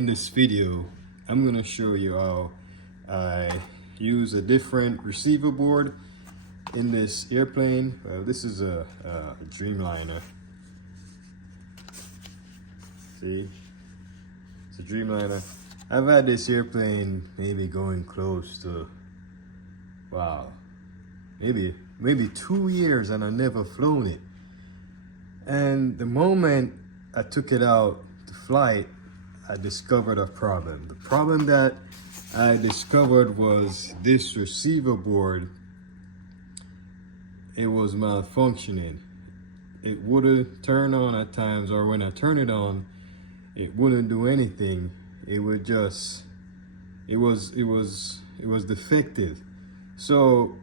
In this video, I'm gonna show you how I use a different receiver board in this airplane. Well, this is a Dreamliner. See, it's a Dreamliner. I've had this airplane maybe going close to, wow, maybe 2 years, and I never flown it. And the moment I took it out to flight, I discovered a problem. The problem that I discovered was this receiver board. It was malfunctioning. It wouldn't turn on at times, or when I turn it on, it wouldn't do anything. It would just, it was defective. So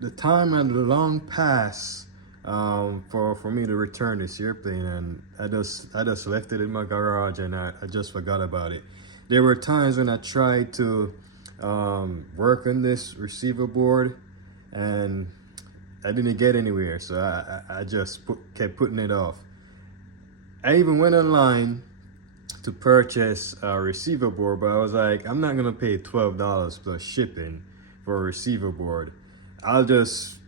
the time had long passed for me to return this airplane, and I just left it in my garage, and I just forgot about it. There were times when I tried to work on this receiver board, and I didn't get anywhere, so I just kept putting it off. I even went online to purchase a receiver board, but I was like, I'm not gonna pay $12 plus shipping for a receiver board. I'll just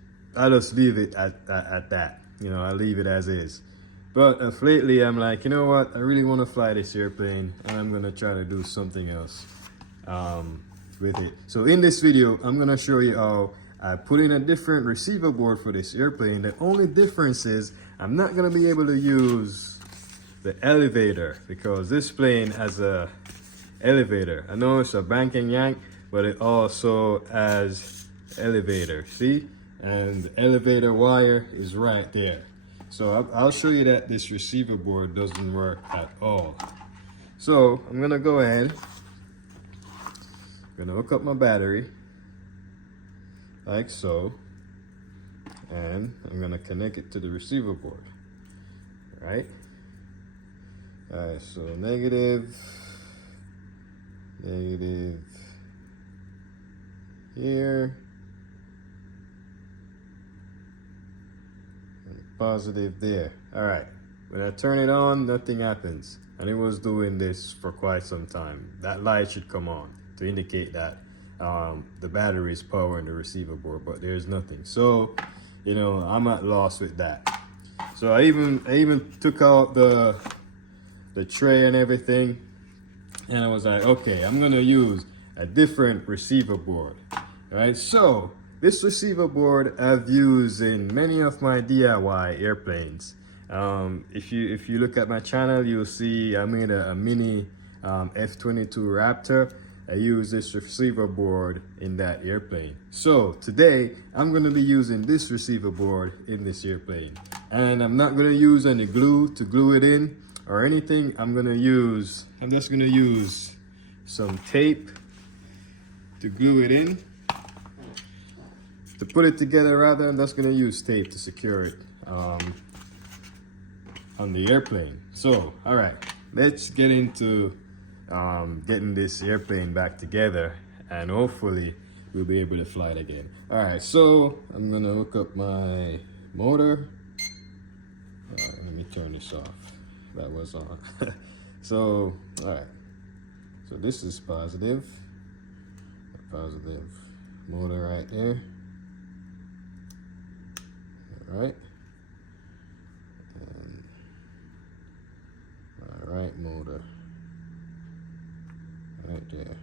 leave it at that. You know, I'll leave it as is. But lately, I'm like, you know what? I really want to fly this airplane, and I'm gonna try to do something else with it. So in this video, I'm gonna show you how I put in a different receiver board for this airplane. The only difference is I'm not gonna be able to use the elevator, because this plane has a elevator. I know it's a bank and yank, but it also has elevator. See? And the elevator wire is right there. So I'll show you that this receiver board doesn't work at all. So I'm gonna go ahead, I'm gonna hook up my battery like so, and I'm gonna connect it to the receiver board. All right, so negative here, positive there. All right, when I turn it on, nothing happens, and it was doing this for quite some time. That light should come on to indicate that the battery is powering the receiver board, but there's nothing. So, you know, I'm at loss with that. So I even took out the tray and everything, and I was like, okay, I'm gonna use a different receiver board. All right, so this receiver board I've used in many of my DIY airplanes. If you look at my channel, you'll see I made a mini F-22 Raptor. I use this receiver board in that airplane. So today I'm going to be using this receiver board in this airplane, and I'm not going to use any glue to glue it in or anything. I'm just going to use some tape to glue it in. To put it together, rather, I'm just gonna use tape to secure it on the airplane. So, all right, let's get into getting this airplane back together, and hopefully we'll be able to fly it again. All right, so I'm gonna hook up my motor. Let me turn this off. That was on. So, all right, so this is positive. A positive motor right there. Right, and my right motor right there.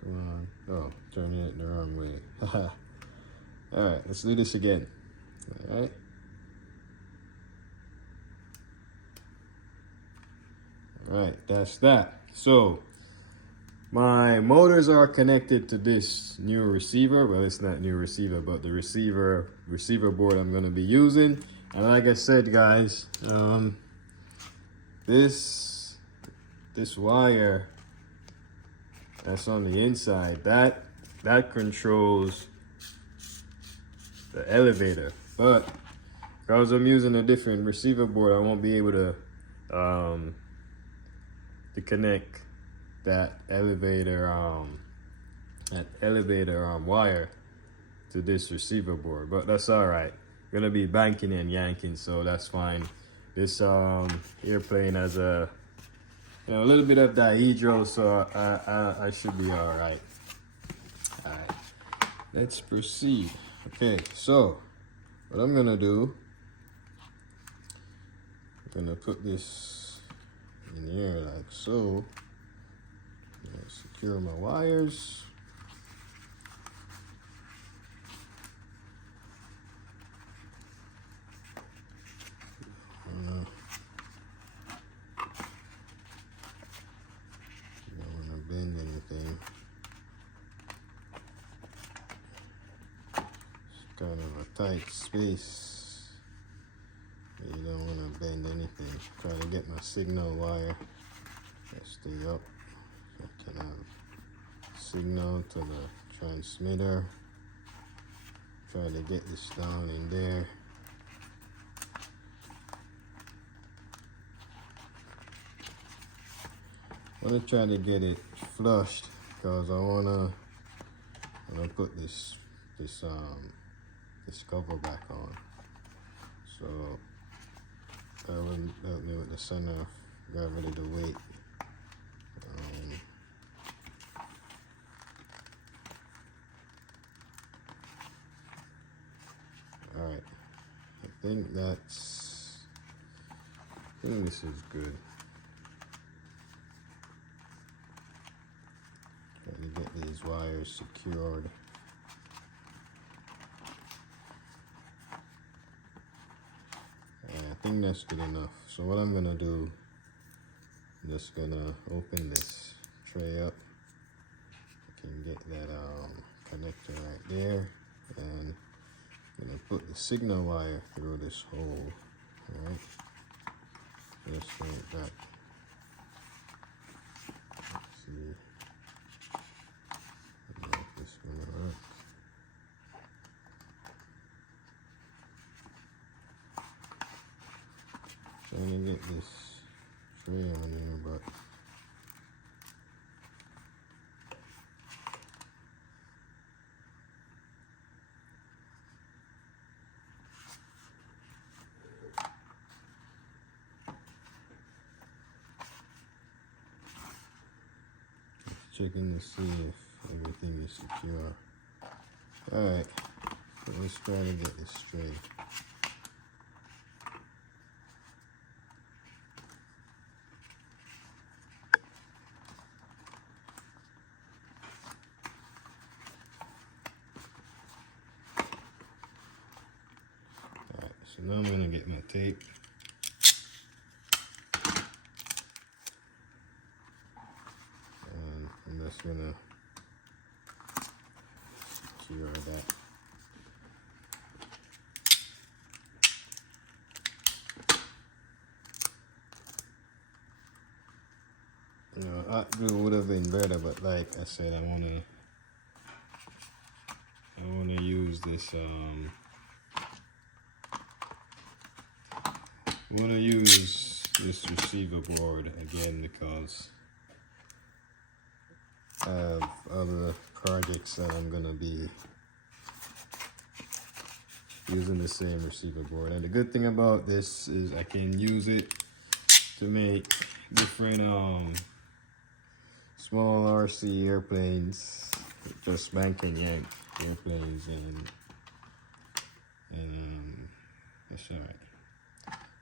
Come on. Oh, turning it the wrong way. All right, let's do this again. All right. All right, that's that. So my motors are connected to this new receiver. Well, it's not new receiver, but the receiver board I'm going to be using. And like I said, guys, this wire that's on the inside, that controls the elevator. But because I'm using a different receiver board, I won't be able to connect that elevator that elevator wire to this receiver board, but that's all right. Gonna be banking and yanking, so that's fine. This airplane has a little bit of dihedral, so I should be all right. All right, let's proceed. Okay, so what I'm gonna do, I'm gonna put this in here like so. Secure my wires. Don't want to bend anything. It's kind of a tight space. You don't want to bend anything. Try to get my signal wire to stay up. So I can have signal to the transmitter. Try to get this down in there. I want to try to get it flushed because I wanna put this cover back on. So that will help me with the center of gravity, the weight. All right, I think this is good. Trying to get these wires secured. I think that's good enough. So what I'm gonna do, I'm just gonna open this tray up. I can get that connector right there, and I'm gonna put the signal wire through this hole. All right, just bring it back. Let's see. If this is gonna work. Trying to get this tray on here, but checking to see if everything is secure. Alright, so let's try to get this straight. Alright, so now I'm going to get my tape. And I'm just going to secure that. You know, hot glue would have been better, but like I said, I wanna use this receiver board again because I have other projects that I'm gonna be using the same receiver board. And the good thing about this is I can use it to make different small RC airplanes, just banking yank airplanes, and that's all right.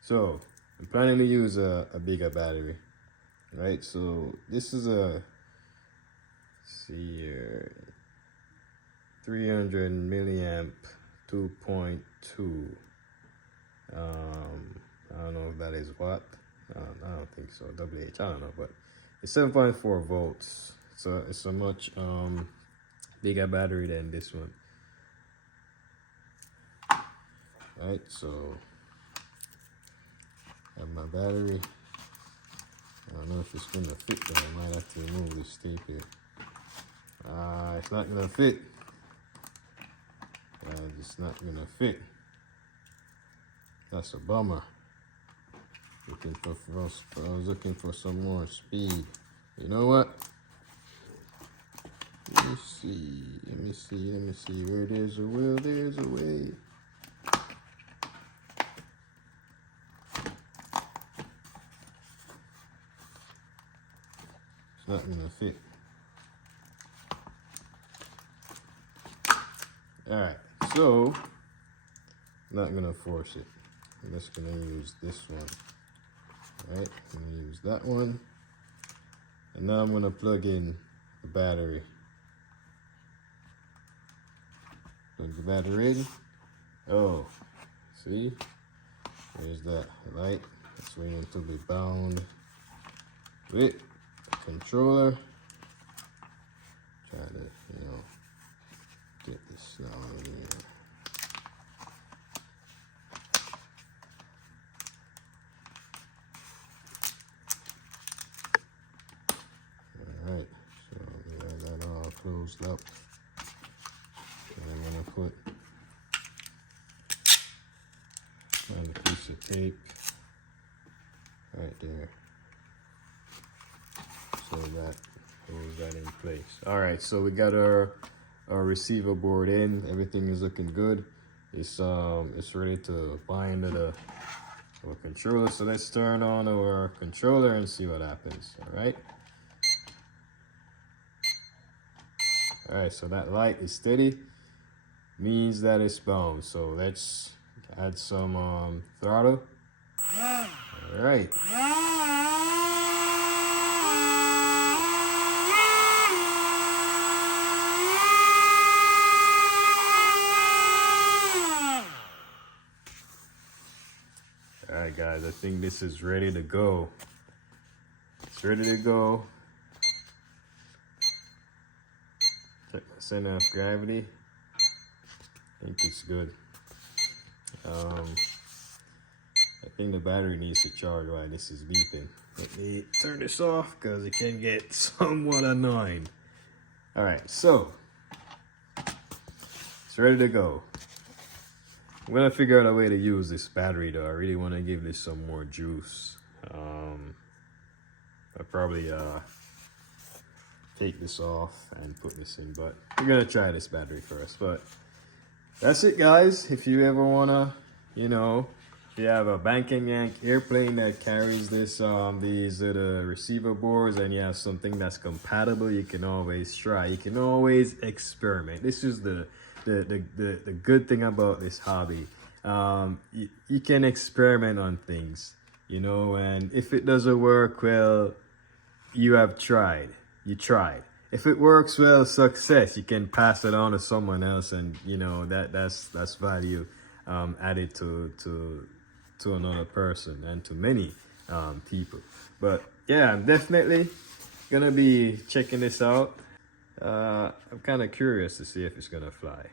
So I'm planning to use a bigger battery, right? So this is a, see here, 300 milliamp 2.2. I don't know if that is watt. I don't think so. WH, I don't know, but it's 7.4 volts. So it's a much bigger battery than this one. Right, so I have my battery. I don't know if it's gonna fit there. I might have to remove this tape here. It's not gonna fit. It's not gonna fit. That's a bummer. I was looking for some more speed. You know what? Let me see. Let me see. Let me see. Where there's a will, there's a way. It's not gonna fit. All right. So I'm not gonna force it. I'm just gonna use this one. All right. I'm gonna use that one. And now I'm gonna plug in the battery. Plug the battery in. Oh, see? There's that light. It's waiting to be bound with the controller. Try to, get this now in here. Alright, so we have that all closed up. And I'm gonna put a piece of tape right there so that holds that in place. All right, so we got our receiver board in. Everything is looking good. It's ready to bind to our controller. So let's turn on our controller and see what happens. All right, so that light is steady, means that it's bound. So let's add some throttle. All right. All right, guys, I think this is ready to go. It's ready to go. Check my center of gravity. I think it's good. I think the battery needs to charge while this is beeping. Let me turn this off because it can get somewhat annoying. All right, so it's ready to go. I'm gonna figure out a way to use this battery though. I really want to give this some more juice. I'll probably take this off and put this in, but we're gonna try this battery first. But that's it, guys. If you ever wanna, if you have a Banking Yank airplane that carries this these receiver boards and you have something that's compatible, you can always try. You can always experiment. This is the good thing about this hobby. You can experiment on things, and if it doesn't work, well, you have tried. You tried. If it works, well, success. You can pass it on to someone else, and that's value added to another person and to many people. But yeah, I'm definitely gonna be checking this out. I'm kind of curious to see if it's gonna fly.